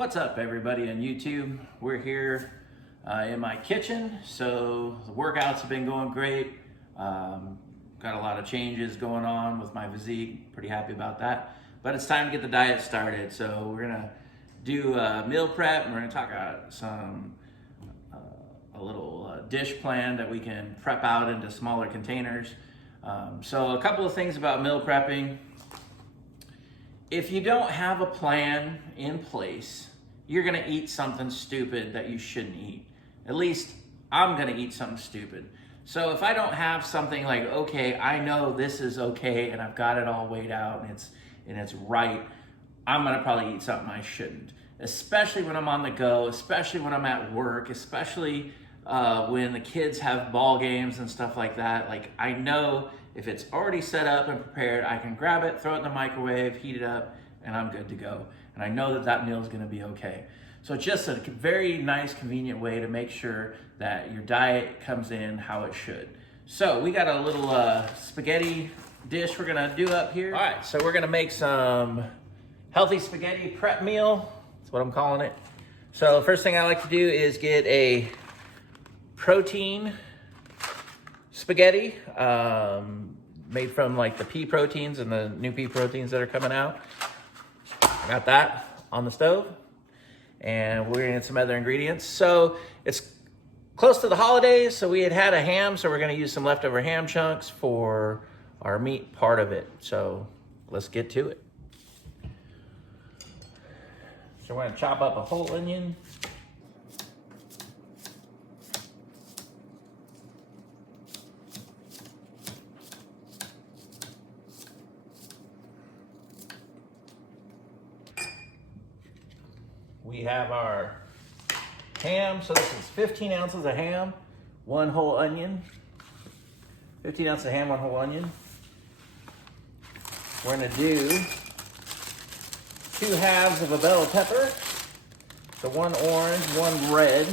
What's up, everybody on YouTube? We're here in my kitchen. So the workouts have been going great. Got a lot of changes going on with my physique. Pretty happy about that. But it's time to get the diet started. So we're gonna do a meal prep, and we're gonna talk about a little dish plan that we can prep out into smaller containers. So a couple of things about meal prepping. If you don't have a plan in place, you're gonna eat something stupid that you shouldn't eat. At least I'm gonna eat something stupid. So if I don't have something like, okay, I know this is okay and I've got it all weighed out and it's right, I'm gonna probably eat something I shouldn't. Especially when I'm on the go, especially when I'm at work, especially when the kids have ball games and stuff like that. Like, I know if it's already set up and prepared, I can grab it, throw it in the microwave, heat it up, and I'm good to go. And I know that that meal is gonna be okay. So it's just a very nice, convenient way to make sure that your diet comes in how it should. So we got a little spaghetti dish we're gonna do up here. All right, so we're gonna make some healthy spaghetti prep meal. That's what I'm calling it. So first thing I like to do is get a protein spaghetti made from like the pea proteins and the new pea proteins that are coming out. I got that on the stove, and we're gonna get some other ingredients. So it's close to the holidays, so we had a ham, so we're gonna use some leftover ham chunks for our meat part of it. So let's get to it. So we're gonna chop up a whole onion. We have our ham, so this is 15 ounces of ham, one whole onion. 15 ounces of ham, one whole onion. We're gonna do 2 halves of a bell pepper. So one orange, one red.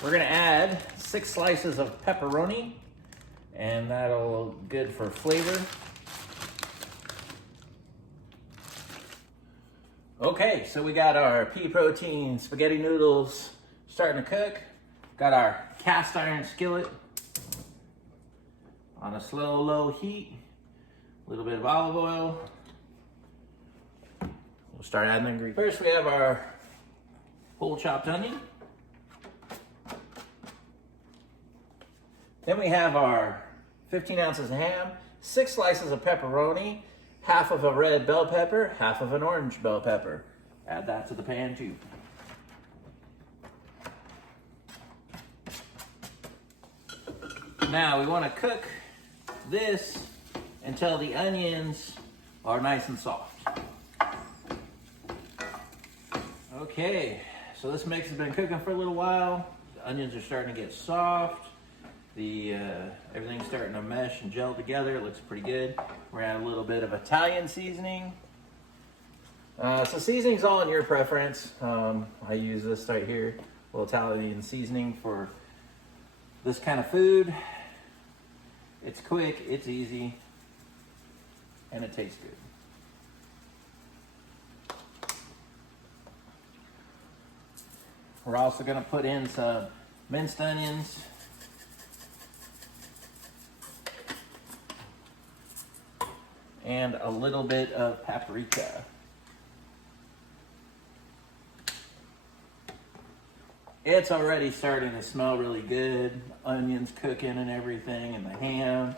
We're gonna add 6 slices of pepperoni, and that'll good for flavor. Okay, so we got our pea protein spaghetti noodles starting to cook. Got our cast iron skillet on a slow, low heat. A little bit of olive oil. We'll start adding the ingredients. First, we have our whole chopped onion. Then we have our 15 ounces of ham, 6 slices of pepperoni, half of a red bell pepper, half of an orange bell pepper. Add that to the pan too. Now we want to cook this until the onions are nice and soft. Okay, so this mix has been cooking for a little while. The onions are starting to get soft. Everything's starting to mesh and gel together. It looks pretty good. We're gonna add a little bit of Italian seasoning. So seasoning's all in your preference. I use this right here, a little Italian seasoning for this kind of food. It's quick, it's easy, and it tastes good. We're also gonna put in some minced onions. And a little bit of paprika. It's already starting to smell really good. Onions cooking and everything, and the ham.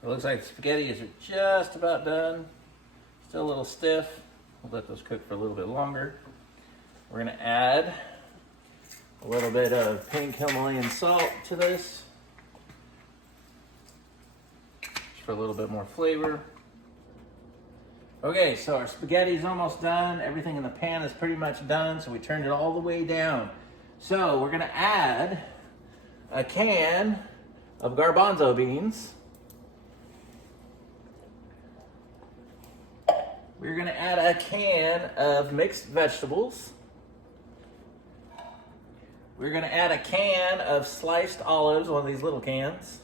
It looks like the spaghetti is just about done. Still a little stiff. We'll let those cook for a little bit longer. We're gonna add a little bit of pink Himalayan salt to this, just for a little bit more flavor. Okay, so our spaghetti's almost done. Everything in the pan is pretty much done, so we turned it all the way down. So we're gonna add a can of garbanzo beans. We're gonna add a can of mixed vegetables. We're gonna add a can of sliced olives, one of these little cans,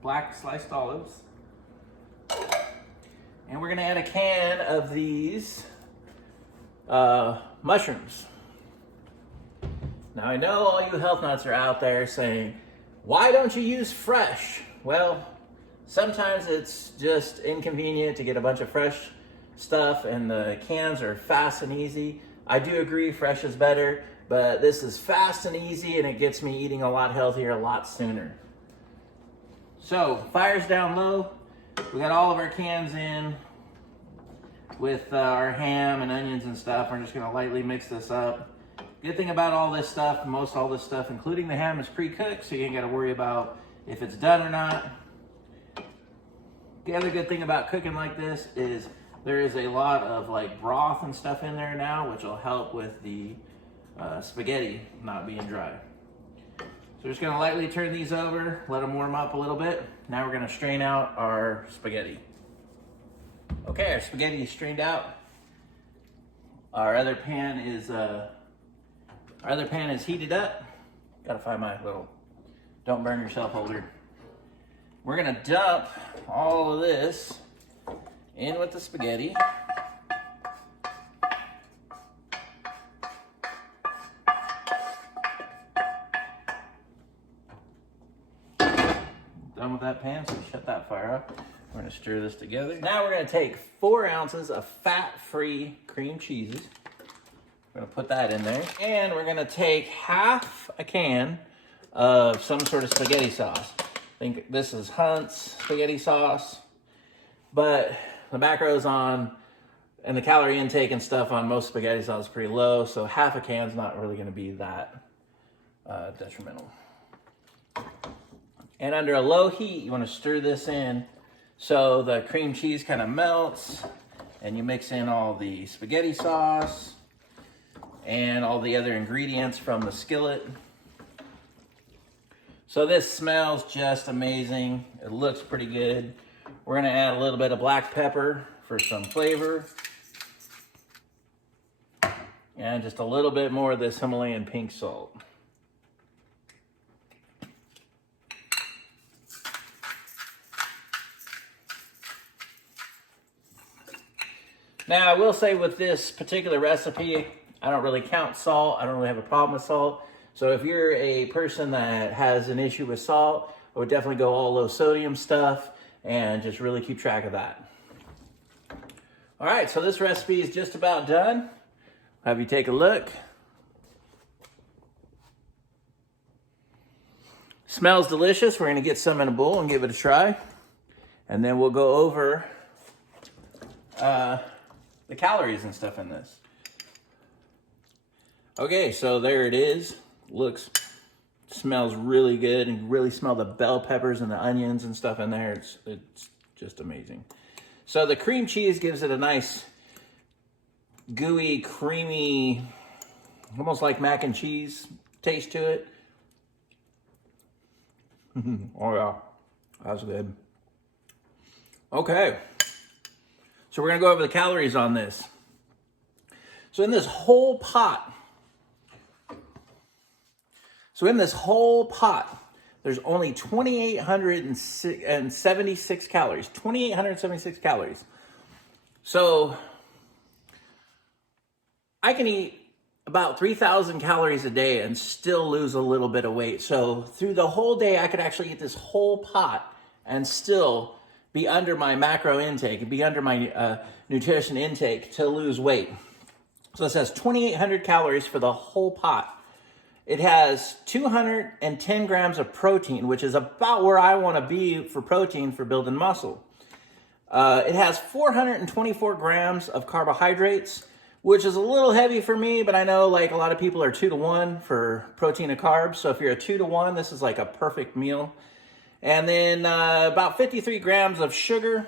black sliced olives. And we're gonna add a can of these mushrooms. Now I know all you health nuts are out there saying, why don't you use fresh? Well, sometimes it's just inconvenient to get a bunch of fresh stuff and the cans are fast and easy. I do agree fresh is better, but this is fast and easy and it gets me eating a lot healthier a lot sooner. So, fire's down low. We got all of our cans in with our ham and onions and stuff. We're just gonna lightly mix this up. Good thing about all this stuff, most all this stuff, including the ham, is pre-cooked, so you ain't gotta worry about if it's done or not. The other good thing about cooking like this is there is a lot of like broth and stuff in there now, which will help with the spaghetti not being dry. So we're just gonna lightly turn these over, let them warm up a little bit. Now we're gonna strain out our spaghetti. Okay, our spaghetti is strained out. Our other pan is heated up. Gotta find my little don't burn yourself holder. We're gonna dump all of this in with the spaghetti. Done with that pan, so shut that fire up. We're gonna stir this together. Now we're gonna take 4 ounces of fat-free cream cheeses. We're gonna put that in there. And we're gonna take half a can of some sort of spaghetti sauce. I think this is Hunt's spaghetti sauce, but the macros on and the calorie intake and stuff on most spaghetti sauce is pretty low, so half a can's not really gonna be that detrimental. And under a low heat, you wanna stir this in so the cream cheese kind of melts, and you mix in all the spaghetti sauce and all the other ingredients from the skillet. So this smells just amazing. It looks pretty good. We're gonna add a little bit of black pepper for some flavor. And just a little bit more of this Himalayan pink salt. Now, I will say with this particular recipe, I don't really count salt. I don't really have a problem with salt. So if you're a person that has an issue with salt, I would definitely go all low sodium stuff and just really keep track of that. All right, so this recipe is just about done. I'll have you take a look. Smells delicious. We're gonna get some in a bowl and give it a try. And then we'll go over the calories and stuff in this. Okay, so there it is. Smells really good, and really smell the bell peppers and the onions and stuff in there. It's just amazing. So the cream cheese gives it a nice gooey, creamy, almost like mac and cheese taste to it. Oh yeah, that's good. Okay, so we're gonna go over the calories on this. So in this whole pot, there's only 2,876 calories. 2,876 calories. So I can eat about 3,000 calories a day and still lose a little bit of weight. So through the whole day, I could actually eat this whole pot and still be under my macro intake, be under my nutrition intake to lose weight. So it says 2,800 calories for the whole pot. It has 210 grams of protein, which is about where I want to be for protein for building muscle. It has 424 grams of carbohydrates, which is a little heavy for me, but I know like a lot of people are 2-to-1 for protein and carbs. So if you're a 2-to-1, this is like a perfect meal. And then about 53 grams of sugar,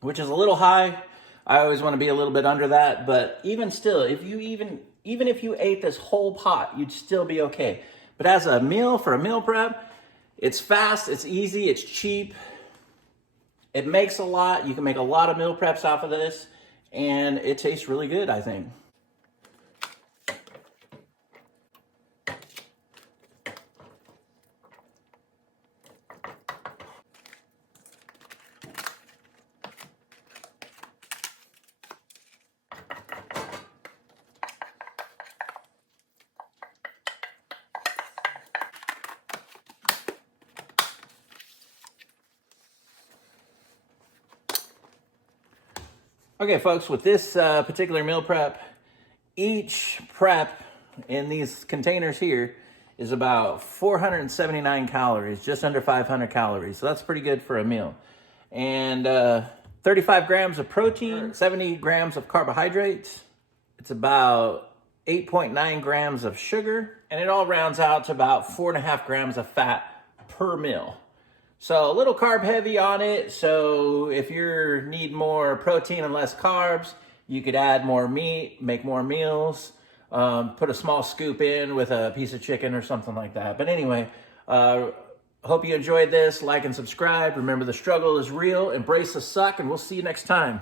which is a little high. I always want to be a little bit under that, but even still, if you even if you ate this whole pot, you'd still be okay. But as a meal, for a meal prep, it's fast, it's easy, it's cheap. It makes a lot. You can make a lot of meal preps off of this, and it tastes really good, I think. Okay, folks, with this particular meal prep, each prep in these containers here is about 479 calories, just under 500 calories. So that's pretty good for a meal. And 35 grams of protein, 70 grams of carbohydrates. It's about 8.9 grams of sugar, and it all rounds out to about 4.5 grams of fat per meal. So a little carb heavy on it. So if you need more protein and less carbs, you could add more meat, make more meals, put a small scoop in with a piece of chicken or something like that. But anyway, hope you enjoyed this. Like and subscribe. Remember, the struggle is real. Embrace the suck, and we'll see you next time.